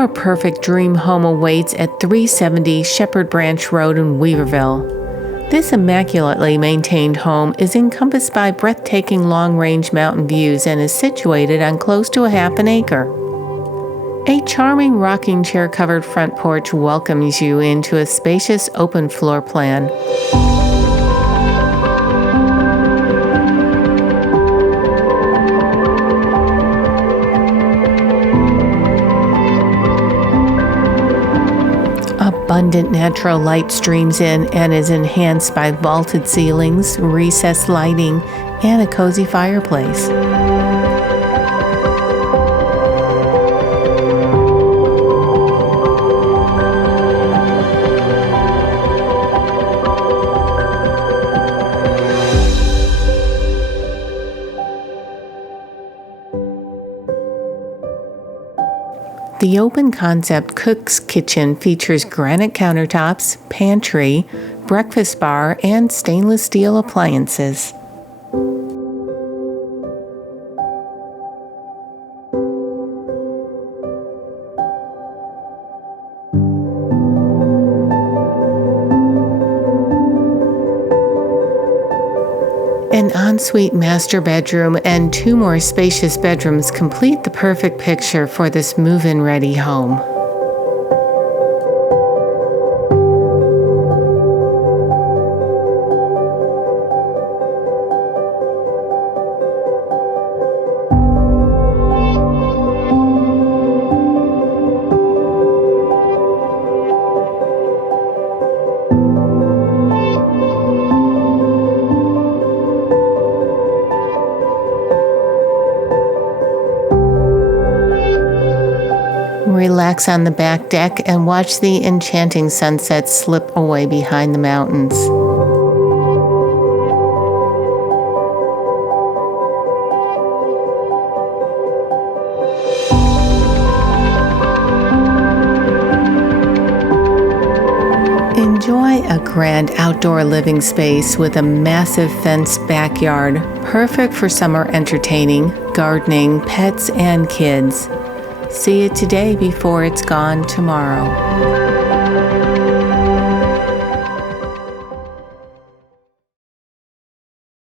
Your perfect dream home awaits at 370 Sheppard Branch Road in Weaverville. This immaculately maintained home is encompassed by breathtaking long-range mountain views and is situated on close to a half an acre. A charming rocking chair-covered front porch welcomes you into a spacious open floor plan. Abundant natural light streams in and is enhanced by vaulted ceilings, recessed lighting, and a cozy fireplace. The open-concept cook's kitchen features granite countertops, pantry, breakfast bar, and stainless steel appliances. An ensuite master bedroom and 2 more spacious bedrooms complete the perfect picture for this move-in ready home. Relax on the back deck and watch the enchanting sunset slip away behind the mountains. Enjoy a grand outdoor living space with a massive fenced backyard, perfect for summer entertaining, gardening, pets, and kids. See it today before it's gone tomorrow.